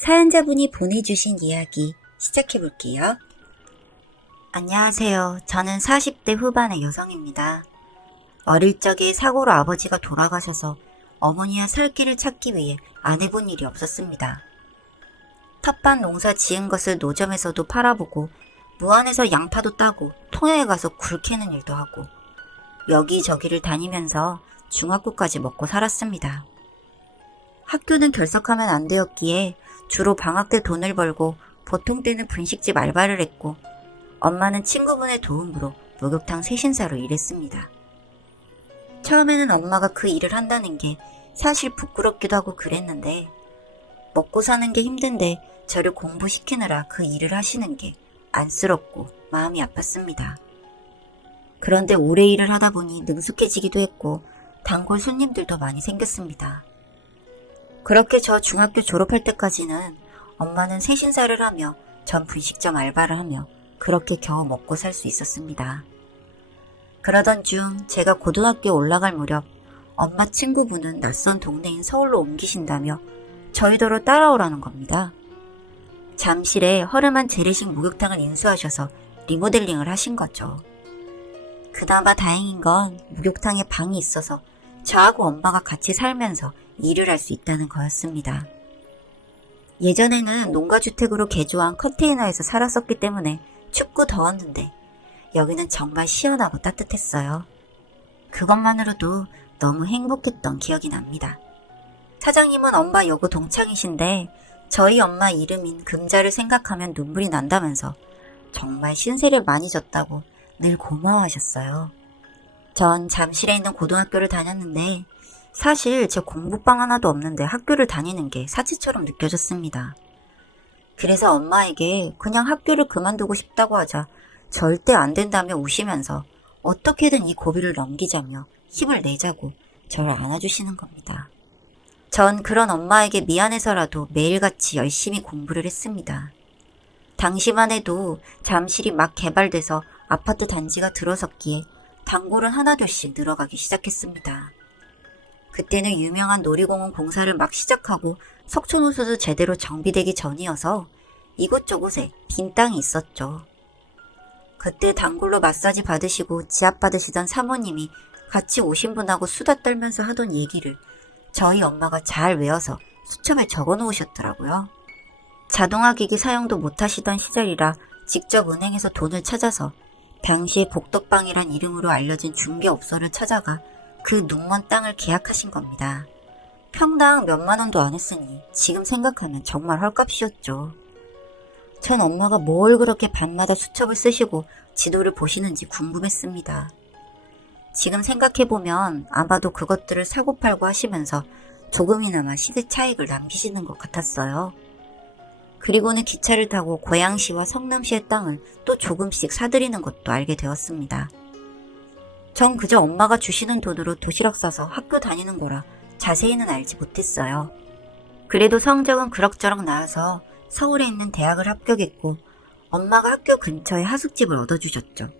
사연자분이 보내주신 이야기 시작해볼게요. 안녕하세요. 저는 40대 후반의 여성입니다. 어릴 적에 사고로 아버지가 돌아가셔서 어머니와 살 길을 찾기 위해 안 해본 일이 없었습니다. 텃밭 농사 지은 것을 노점에서도 팔아보고 무안에서 양파도 따고 통영에 가서 굴 캐는 일도 하고 여기저기를 다니면서 중학교까지 먹고 살았습니다. 학교는 결석하면 안 되었기에 주로 방학 때 돈을 벌고 보통 때는 분식집 알바를 했고 엄마는 친구분의 도움으로 목욕탕 세신사로 일했습니다. 처음에는 엄마가 그 일을 한다는 게 사실 부끄럽기도 하고 그랬는데 먹고 사는 게 힘든데 저를 공부시키느라 그 일을 하시는 게 안쓰럽고 마음이 아팠습니다. 그런데 오래 일을 하다 보니 능숙해지기도 했고 단골 손님들도 많이 생겼습니다. 그렇게 저 중학교 졸업할 때까지는 엄마는 세신사를 하며 전 분식점 알바를 하며 그렇게 겨우 먹고 살 수 있었습니다. 그러던 중 제가 고등학교에 올라갈 무렵 엄마 친구분은 낯선 동네인 서울로 옮기신다며 저희더러 따라오라는 겁니다. 잠실에 허름한 재래식 목욕탕을 인수하셔서 리모델링을 하신 거죠. 그나마 다행인 건 목욕탕에 방이 있어서 저하고 엄마가 같이 살면서 일을 할 수 있다는 거였습니다. 예전에는 농가주택으로 개조한 컨테이너에서 살았었기 때문에 춥고 더웠는데 여기는 정말 시원하고 따뜻했어요. 그것만으로도 너무 행복했던 기억이 납니다. 사장님은 엄마 여고 동창이신데 저희 엄마 이름인 금자를 생각하면 눈물이 난다면서 정말 신세를 많이 졌다고 늘 고마워하셨어요. 전 잠실에 있는 고등학교를 다녔는데 사실 제 공부방 하나도 없는데 학교를 다니는 게 사치처럼 느껴졌습니다. 그래서 엄마에게 그냥 학교를 그만두고 싶다고 하자 절대 안 된다며 우시면서 어떻게든 이 고비를 넘기자며 힘을 내자고 저를 안아주시는 겁니다. 전 그런 엄마에게 미안해서라도 매일같이 열심히 공부를 했습니다. 당시만 해도 잠실이 막 개발돼서 아파트 단지가 들어섰기에 단골은 하나둘씩 늘어가기 시작했습니다. 그때는 유명한 놀이공원 공사를 막 시작하고 석촌호수도 제대로 정비되기 전이어서 이곳저곳에 빈 땅이 있었죠. 그때 단골로 마사지 받으시고 지압 받으시던 사모님이 같이 오신 분하고 수다 떨면서 하던 얘기를 저희 엄마가 잘 외워서 수첩에 적어 놓으셨더라고요. 자동화기기 사용도 못하시던 시절이라 직접 은행에서 돈을 찾아서 당시에 복덕방이란 이름으로 알려진 중개업소를 찾아가 그 눈먼 땅을 계약하신 겁니다. 평당 몇만 원도 안 했으니 지금 생각하면 정말 헐값이었죠. 전 엄마가 뭘 그렇게 밤마다 수첩을 쓰시고 지도를 보시는지 궁금했습니다. 지금 생각해보면 아마도 그것들을 사고팔고 하시면서 조금이나마 시대 차익을 남기시는 것 같았어요. 그리고는 기차를 타고 고양시와 성남시의 땅을 또 조금씩 사들이는 것도 알게 되었습니다. 전 그저 엄마가 주시는 돈으로 도시락 싸서 학교 다니는 거라 자세히는 알지 못했어요. 그래도 성적은 그럭저럭 나와서 서울에 있는 대학을 합격했고 엄마가 학교 근처에 하숙집을 얻어주셨죠.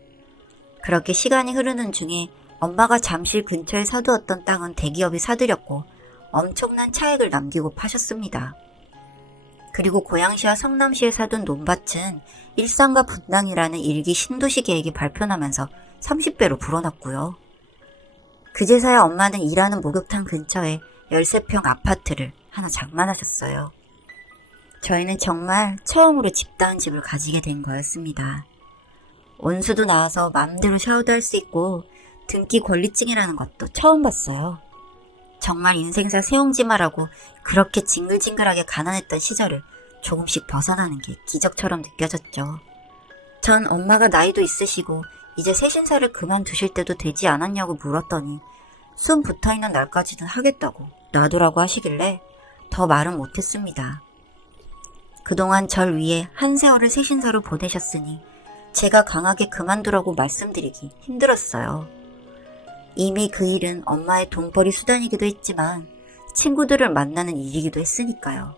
그렇게 시간이 흐르는 중에 엄마가 잠실 근처에 사두었던 땅은 대기업이 사들였고 엄청난 차익을 남기고 파셨습니다. 그리고 고양시와 성남시에 사둔 논밭은 일산과 분당이라는 일기 신도시 계획이 발표나면서 30배로 불어났고요. 그제서야 엄마는 일하는 목욕탕 근처에 13평 아파트를 하나 장만하셨어요. 저희는 정말 처음으로 집다운 집을 가지게 된 거였습니다. 온수도 나와서 마음대로 샤워도 할 수 있고 등기 권리증이라는 것도 처음 봤어요. 정말 인생사 세옹지마라고 그렇게 징글징글하게 가난했던 시절을 조금씩 벗어나는 게 기적처럼 느껴졌죠. 전 엄마가 나이도 있으시고 이제 세신사를 그만두실 때도 되지 않았냐고 물었더니 숨 붙어있는 날까지는 하겠다고 놔두라고 하시길래 더 말은 못했습니다. 그동안 절 위해 한 세월을 세신사로 보내셨으니 제가 강하게 그만두라고 말씀드리기 힘들었어요. 이미 그 일은 엄마의 돈벌이 수단이기도 했지만 친구들을 만나는 일이기도 했으니까요.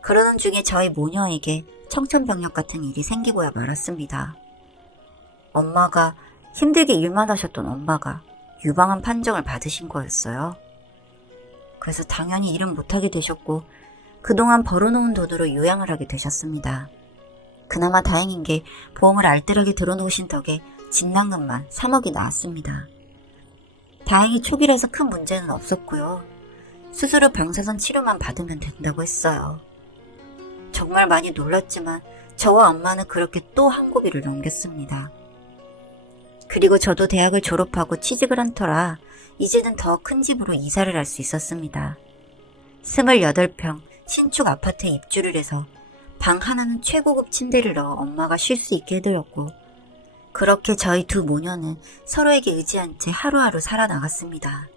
그러는 중에 저희 모녀에게 청천벽력 같은 일이 생기고야 말았습니다. 엄마가 힘들게 일만 하셨던 엄마가 유방암 판정을 받으신 거였어요. 그래서 당연히 일은 못하게 되셨고 그동안 벌어놓은 돈으로 요양을 하게 되셨습니다. 그나마 다행인 게 보험을 알뜰하게 들어놓으신 덕에 진단금만 3억이 나왔습니다. 다행히 초기라서 큰 문제는 없었고요. 수술 후 방사선 치료만 받으면 된다고 했어요. 정말 많이 놀랐지만 저와 엄마는 그렇게 또 한 고비를 넘겼습니다. 그리고 저도 대학을 졸업하고 취직을 한 터라 이제는 더 큰 집으로 이사를 할 수 있었습니다. 28평 신축 아파트에 입주를 해서 방 하나는 최고급 침대를 넣어 엄마가 쉴 수 있게 해드렸고, 그렇게 저희 두 모녀는 서로에게 의지한 채 하루하루 살아나갔습니다.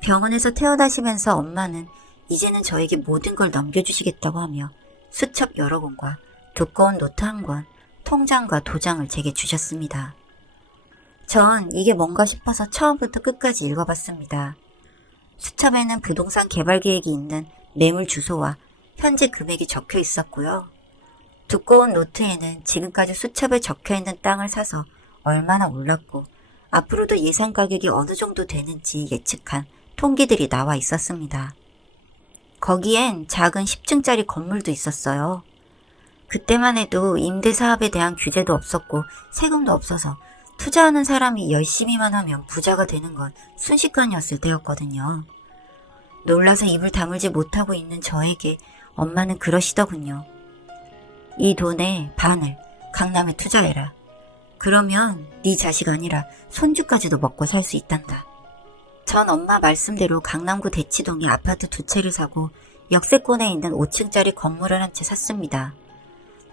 병원에서 태어나시면서 엄마는 이제는 저에게 모든 걸 넘겨주시겠다고 하며 수첩 여러 권과 두꺼운 노트 한 권, 통장과 도장을 제게 주셨습니다. 전 이게 뭔가 싶어서 처음부터 끝까지 읽어봤습니다. 수첩에는 부동산 개발 계획이 있는 매물 주소와 현재 금액이 적혀 있었고요. 두꺼운 노트에는 지금까지 수첩에 적혀있는 땅을 사서 얼마나 올랐고 앞으로도 예상 가격이 어느 정도 되는지 예측한 통계들이 나와 있었습니다. 거기엔 작은 10층짜리 건물도 있었어요. 그때만 해도 임대사업에 대한 규제도 없었고 세금도 없어서 투자하는 사람이 열심히만 하면 부자가 되는 건 순식간이었을 때였거든요. 놀라서 입을 다물지 못하고 있는 저에게 엄마는 그러시더군요. 이 돈의 반을 강남에 투자해라. 그러면 네 자식 아니라 손주까지도 먹고 살 수 있단다. 전 엄마 말씀대로 강남구 대치동에 아파트 2채를 사고 역세권에 있는 5층짜리 건물을 한 채 샀습니다.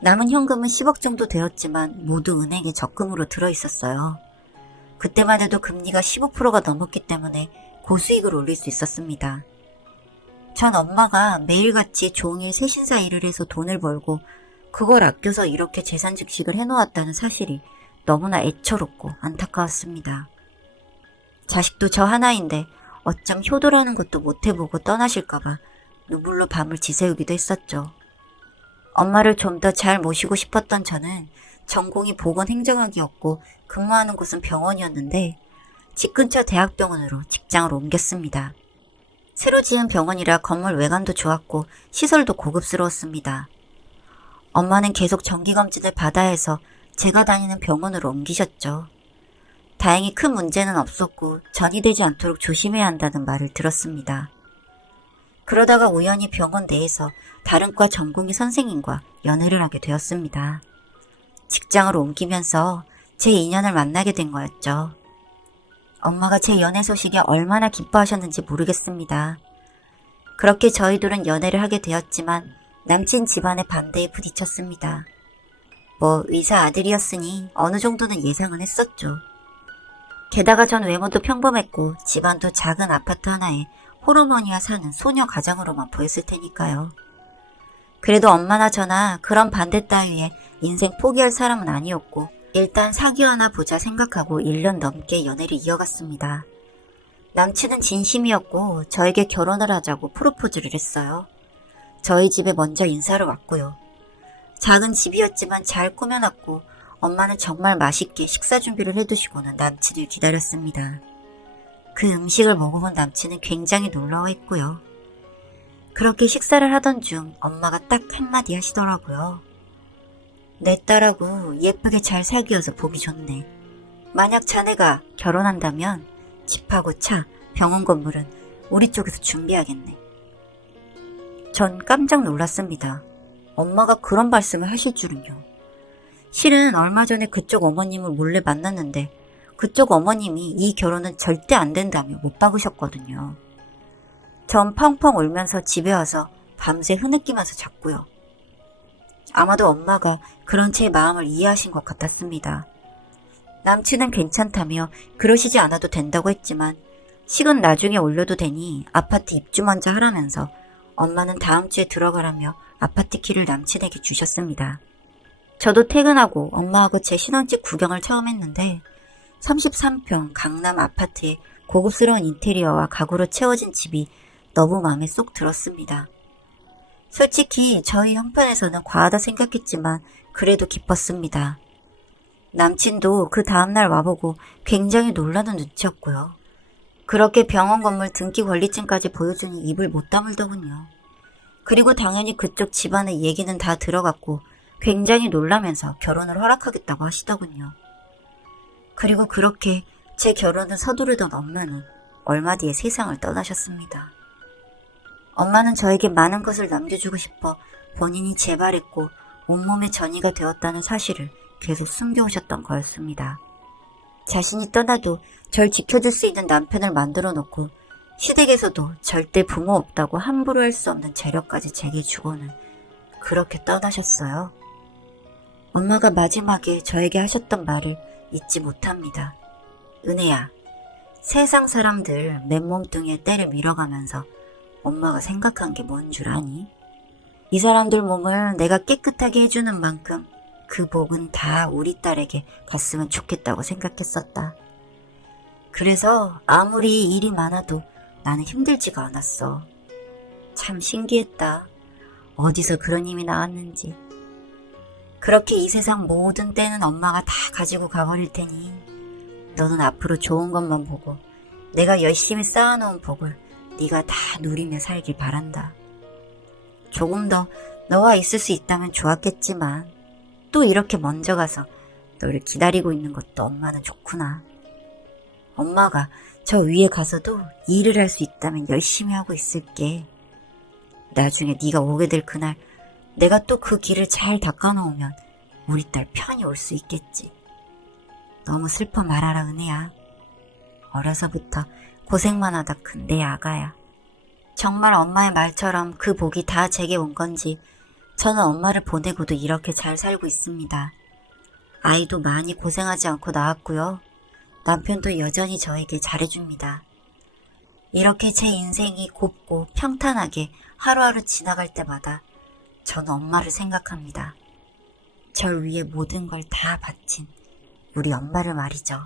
남은 현금은 10억 정도 되었지만 모두 은행에 적금으로 들어있었어요. 그때만 해도 금리가 15%가 넘었기 때문에 고수익을 올릴 수 있었습니다. 전 엄마가 매일같이 종일 세신사 일을 해서 돈을 벌고 그걸 아껴서 이렇게 재산 증식을 해놓았다는 사실이 너무나 애처롭고 안타까웠습니다. 자식도 저 하나인데 어쩜 효도라는 것도 못해보고 떠나실까봐 눈물로 밤을 지새우기도 했었죠. 엄마를 좀 더 잘 모시고 싶었던 저는 전공이 보건행정학이었고 근무하는 곳은 병원이었는데 집 근처 대학병원으로 직장을 옮겼습니다. 새로 지은 병원이라 건물 외관도 좋았고 시설도 고급스러웠습니다. 엄마는 계속 정기검진을 받아야 해서 제가 다니는 병원으로 옮기셨죠. 다행히 큰 문제는 없었고 전이 되지 않도록 조심해야 한다는 말을 들었습니다. 그러다가 우연히 병원 내에서 다른 과 전공의 선생님과 연애를 하게 되었습니다. 직장을 옮기면서 제 인연을 만나게 된 거였죠. 엄마가 제 연애 소식에 얼마나 기뻐하셨는지 모르겠습니다. 그렇게 저희 둘은 연애를 하게 되었지만 남친 집안의 반대에 부딪혔습니다. 뭐 의사 아들이었으니 어느 정도는 예상은 했었죠. 게다가 전 외모도 평범했고 집안도 작은 아파트 하나에 홀어머니와 사는 소녀 가장으로만 보였을 테니까요. 그래도 엄마나 저나 그런 반대 따위에 인생 포기할 사람은 아니었고 일단 사귀어나 보자 생각하고 1년 넘게 연애를 이어갔습니다. 남친은 진심이었고 저에게 결혼을 하자고 프로포즈를 했어요. 저희 집에 먼저 인사를 왔고요. 작은 집이었지만 잘 꾸며놨고 엄마는 정말 맛있게 식사 준비를 해두시고는 남친을 기다렸습니다. 그 음식을 먹어본 남친은 굉장히 놀라워했고요. 그렇게 식사를 하던 중 엄마가 딱 한마디 하시더라고요. 내 딸하고 예쁘게 잘 사귀어서 보기 좋네. 만약 자네가 결혼한다면 집하고 차, 병원 건물은 우리 쪽에서 준비하겠네. 전 깜짝 놀랐습니다. 엄마가 그런 말씀을 하실 줄은요. 실은 얼마 전에 그쪽 어머님을 몰래 만났는데 그쪽 어머님이 이 결혼은 절대 안 된다며 못 박으셨거든요. 전 펑펑 울면서 집에 와서 밤새 흐느끼면서 잤고요. 아마도 엄마가 그런 제 마음을 이해하신 것 같았습니다. 남친은 괜찮다며 그러시지 않아도 된다고 했지만 식은 나중에 올려도 되니 아파트 입주 먼저 하라면서 엄마는 다음 주에 들어가라며 아파트 키를 남친에게 주셨습니다. 저도 퇴근하고 엄마하고 제 신혼집 구경을 처음 했는데 33평 강남 아파트에 고급스러운 인테리어와 가구로 채워진 집이 너무 마음에 쏙 들었습니다. 솔직히 저희 형편에서는 과하다 생각했지만 그래도 기뻤습니다. 남친도 그 다음날 와보고 굉장히 놀라는 눈치였고요. 그렇게 병원 건물 등기 권리증까지 보여주니 입을 못 다물더군요. 그리고 당연히 그쪽 집안의 얘기는 다 들어갔고 굉장히 놀라면서 결혼을 허락하겠다고 하시더군요. 그리고 그렇게 제 결혼을 서두르던 엄마는 얼마 뒤에 세상을 떠나셨습니다. 엄마는 저에게 많은 것을 남겨주고 싶어 본인이 재발했고 온몸에 전이가 되었다는 사실을 계속 숨겨오셨던 거였습니다. 자신이 떠나도 절 지켜줄 수 있는 남편을 만들어 놓고 시댁에서도 절대 부모 없다고 함부로 할 수 없는 재력까지 제게 주고는 그렇게 떠나셨어요. 엄마가 마지막에 저에게 하셨던 말을 잊지 못합니다. 은혜야, 세상 사람들 맨몸뚱이에 때를 밀어가면서 엄마가 생각한 게 뭔 줄 아니? 이 사람들 몸을 내가 깨끗하게 해주는 만큼 그 복은 다 우리 딸에게 갔으면 좋겠다고 생각했었다. 그래서 아무리 일이 많아도 나는 힘들지가 않았어. 참 신기했다. 어디서 그런 힘이 나왔는지. 그렇게 이 세상 모든 때는 엄마가 다 가지고 가버릴 테니 너는 앞으로 좋은 것만 보고 내가 열심히 쌓아놓은 복을 네가 다 누리며 살길 바란다. 조금 더 너와 있을 수 있다면 좋았겠지만 또 이렇게 먼저 가서 너를 기다리고 있는 것도 엄마는 좋구나. 엄마가 저 위에 가서도 일을 할 수 있다면 열심히 하고 있을게. 나중에 네가 오게 될 그날 내가 또 그 길을 잘 닦아놓으면 우리 딸 편히 올 수 있겠지. 너무 슬퍼 말아라 은혜야. 어려서부터 고생만 하다 큰 내 아가야. 정말 엄마의 말처럼 그 복이 다 제게 온 건지 저는 엄마를 보내고도 이렇게 잘 살고 있습니다. 아이도 많이 고생하지 않고 낳았고요. 남편도 여전히 저에게 잘해줍니다. 이렇게 제 인생이 곱고 평탄하게 하루하루 지나갈 때마다 저는 엄마를 생각합니다. 절 위해 모든 걸 다 바친 우리 엄마를 말이죠.